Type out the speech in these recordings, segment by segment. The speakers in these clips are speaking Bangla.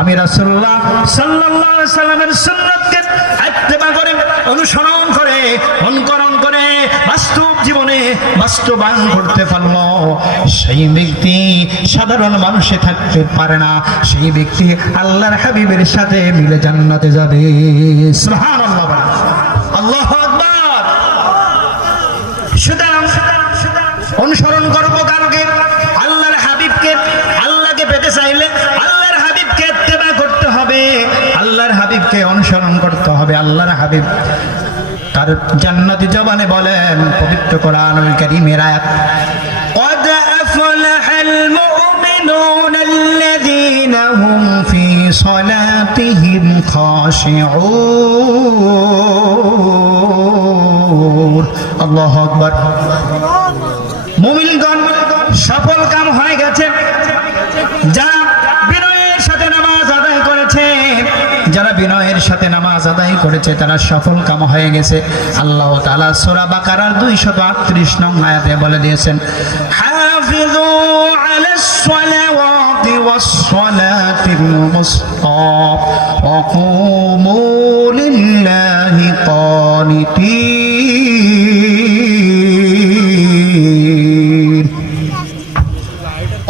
আমি রাসূলুল্লাহ সাল্লাল্লাহু আলাইহি সাল্লামের সুন্নাতকে ইত্তেবা করে, অনুসরণ করে, অনুকরণ করে বাস্তব জীবনে বাস্তবায়ন করতে পারলো, সেই ব্যক্তি সাধারণ মানুষে থাকতে পারে না, সেই ব্যক্তি আল্লাহর হাবিবের সাথে মিলে জান্নাতে যাবে। সুবহানাল্লাহ, আল্লাহু আকবার। সুতরাং অনুসরণ করবো কারকে? আল্লাহর হাবিবকে। আল্লাহকে পেতে চাইলে আল্লাহর হাবিবকে ইত্তেবা করতে হবে, আল্লাহর হাবিবকে অনুসরণ করতে হবে। আল্লাহর হাবিব তার জান্নাতি জবানে বলেন, পবিত্র কোরআনুল কারীমের আয়াত, قد أفلح المؤمنون الذين هم في صلاتهم خاشعون। আল্লাহু আকবার। মুমিনগণ সফল কাম হয়ে গেছে যারা বিনয়ের সাথে নামাজ আদায় করেছে, যারা বিনয়ের সাথে নামাজ আদায় করেছে তারা সফল কাম হয়ে গেছে। আল্লাহ তাআলা সূরা বাকারার 238 নং আয়াতে বলে দিয়েছেন, হাফিজু আলাস সালাওয়াতি ওয়াস সালাতিল মুসতা ওয়া কুমু লিল্লাহি কানিতিন।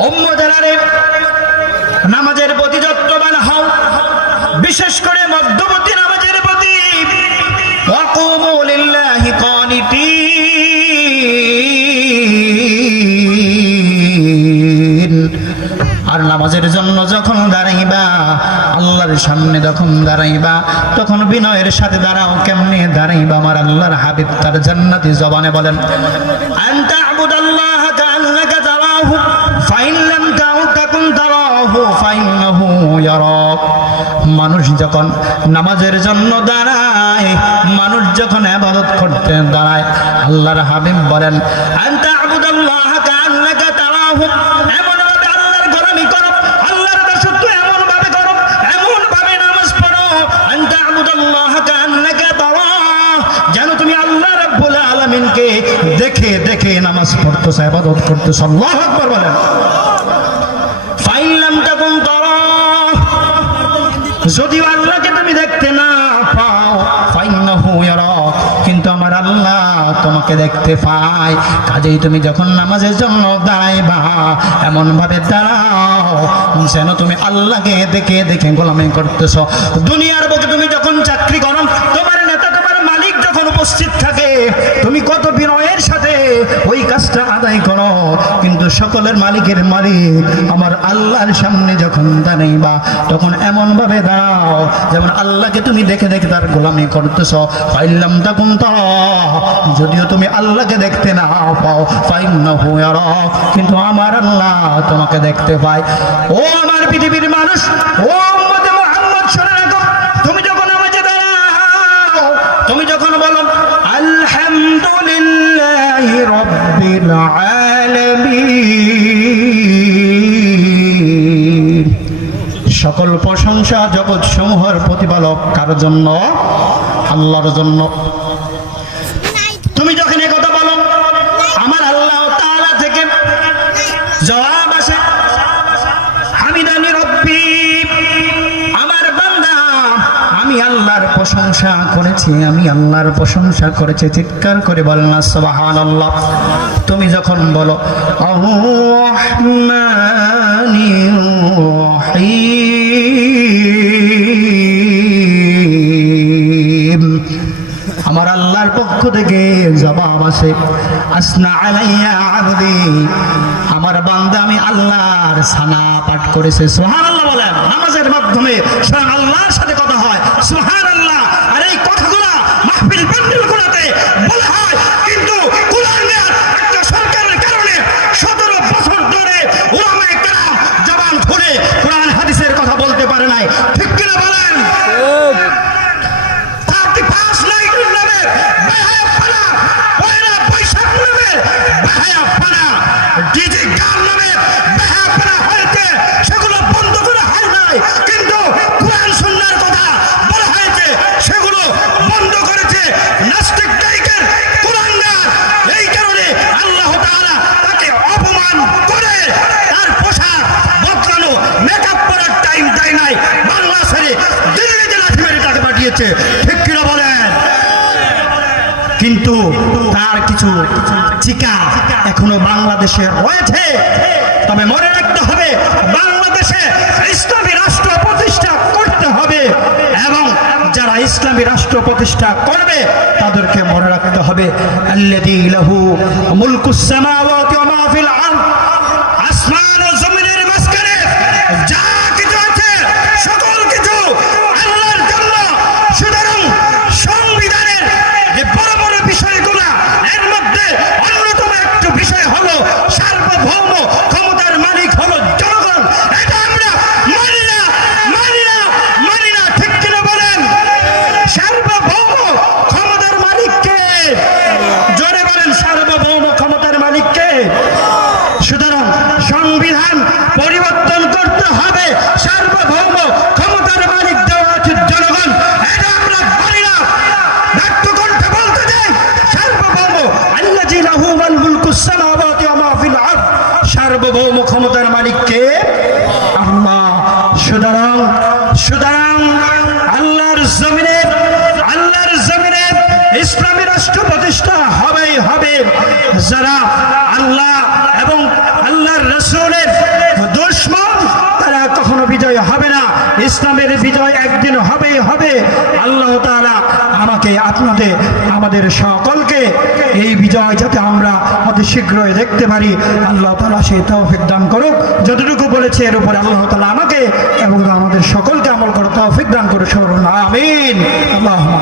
উম্মতেরারে, নামাজের প্রতি যত্নবান হও, বিশেষ করে মধ্যবর্তী নামাজের প্রতি। ওয়া কুমু লিল্লাহি কানিতিন। আর নামাজের জন্য যখন দাঁড়াইবা, আল্লাহর সামনে যখন দাঁড়াইবা, তখন বিনয়ের সাথে দাঁড়াও। কেমনে দাঁড়াইবা? আমার আল্লাহর হাবিব তার জান্নাতি জবানে বলেন, আনতা আবুদাল্লাহা কাআন্নাকা তারাহু ফাইন লাম তাকুন তারাহু ফাইন্নাহু ইয়ারাক। মানুষ যখন নামাজের জন্য দাঁড়ায়, মানুষ যখন ইবাদত করতে দাঁড়ায়, আল্লাহর হাবিব বলেন, আনতা আবুদাল্লাহা কাআন্নাকা তারাহু, এমন ভাবে আল্লাহর গোলামি করো, আল্লাহর দাসত্ব এমন ভাবে করো, এমন ভাবে নামাজ পড়ো, আনতা আবুদাল্লাহা কাআন্নাকা তারাহু, যেন তুমি আল্লাহ রাব্বুল আলামিনকে দেখে দেখে নামাজ পড়তেছো, ইবাদত করতেছো। আল্লাহু আকবার বলেন। ফাইন লাম তাকুন তারাহু, যদিও আল্লাহকে তুমি দেখতে না পাও, ফাইন্নাহু ইয়ারাক, কিন্তু আমার আল্লাহ তোমাকে দেখতে পায়। কাজেই তুমি যখন নামাজের জন্য দাঁড়াইবা, এমন ভাবে দাঁড়াও যেন তুমি আল্লাহকে দেখে দেখে গোলামি করতেছো। দুনিয়ার বুকে তুমি যখন চাকরি করো, তোমার নেতা, তোমার মালিক যখন উপস্থিত থাকে, তুমি কত বিনয়ের সাথে ওই কাজটা আদায় করো, কিন্তু সকলের মালিকের মালিক আমার আল্লাহর সামনে যখন দাঁড়াইবা, তখন এমন ভাবে দাঁড়াও যেমন আল্লাহকে তুমি দেখে দেখে তার গোলামি করতেছো। ফাইল্লাম তাকুন তারাহু, যদিও তুমি আল্লাহকে দেখতে না পাও, ফাইন্নাহু ইয়ারাক, কিন্তু আমার আল্লাহ তোমাকে দেখতে পায়। ও আমার পৃথিবীর মানুষ, ও উম্মতে মুহাম্মদ, শুনে রাখো, তুমি যখন নামাজে দাঁড়াও, তুমি যখন বলো আলহামদুলিল্লাহি রাব্বিল আলামিন, সকল প্রশংসা জগৎ সমূহের প্রতিপালক কার জন্য? আল্লাহর জন্য। তুমি যখন এই কথা বলো, আমার আল্লাহ তাআলা থেকে জবাব আসে, হামিদানি রব্বি, আমার বান্দা আমি আল্লাহর প্রশংসা করেছি, আমি আল্লাহর প্রশংসা করেছি। চিৎকার করে বলেন না সুবহানাল্লাহ। তুমি যখন বলো আর-রাহমানির রাহিম, আমার আল্লাহর পক্ষ থেকে জবাব আসে, আসনা আলাইয়া আবদি, আমার বান্দা আমি আল্লাহর সানা পাঠ করেছে। সুবহানাল্লাহ বলেন। নামাজের মাধ্যমে স্বয়ং আল্লাহর সাথে কথা হয়। সুবহানাল্লাহ। আর এই কথাগুলো মাহফিল প্যান্ডেলগুলোতে বলা হয়, কিন্তু কুলাঙ্গার একটা সরকারের কারণে 17 বছর ধরে উলামায়ে কেরাম জবান খুলে কোরআন হাদিসের কথা বলতে পারে নাই। ঠিক কিনা বলেন? ডিজে গান নামে বেহায়াপনা হয়েছে, সেগুলো বন্ধ করা হয় নাই, কিন্তু কোরআন সুন্নাহর কথা বলা হয়েছে, সেগুলো বন্ধ করেছে নাস্তিক টাইকের জায়গায় বাংলা ছেড়ে দিল্লিতে লাঠি মেরে তাকে পাঠিয়েছে, ঠিক কিনা বলেন? কিন্তু তার কিছু চিকা এখনো বাংলাদেশে রয়েছে। তবে মনে রাখতে হবে, বাংলাদেশে ইসলামী রাষ্ট্র প্রতিষ্ঠা করতে হবে এবং যারা ইসলামী রাষ্ট্র প্রতিষ্ঠা করবে তাদেরকে মনে রাখতে হবে আল্লাযী লাহু মুলকুস সামাওয়াতি ওয়া মা ফিল আরদ, আসমান ও জমিনের মাঝখানে যা কিছু আছে সকল কিছু আল্লাহর জন্য। সুতরাং সংবিধানের যে বড় বড় বিষয়গুলো, এর মধ্যে অন্যতম একটি বিষয় হলো সার্বভৌম ক্ষমতার মালিক হলো জনগণ। এটা আমরা মানি না, মানি না, মানি না, ঠিক কিনা বলেন? সার্বভৌম ক্ষমতার মালিক কে? জোরে বলেন, সার্বভৌম ক্ষমতার মালিক কে? সুতরাং সংবিধান পরিবর্তন করতে হবে, সার্বভৌম ক্ষমতার মালিক দেওয়া উচিত জনগণ। এটা আমরা মানি না। ব্যক্ত কণ্ঠে বলতে চাই, সার্বভৌম আল্লাযী লাহু মুলকুস সামাওয়াতি ওয়া মা ফিল আরদ, সার্বভৌম ক্ষমতার মালিক কে? আল্লাহ। সুতরাং আল্লাহর জমিনে ইসলামী রাষ্ট্র প্রতিষ্ঠা হবেই হবে। যারা আল্লাহ এবং আল্লাহর রাসূলের দুশমন তারা কখনো বিজয় হবে না। ইসলামের বিজয় একদিন হবেই হবে। আল্লাহ তাআলা আমাকে, আপনাদের, আমাদের সকলকে এই বিজয় যাতে আমরা অতি শীঘ্রই দেখতে পারি, আল্লাহ তাআলা সেই তৌফিক দান করুক। যতটুকু বলেছে এর উপর আল্লাহ তাআলা আমাকে এবং আমাদের সকলকে আমল করার তৌফিক দান করে। আমিন। আল্লাহুম্মা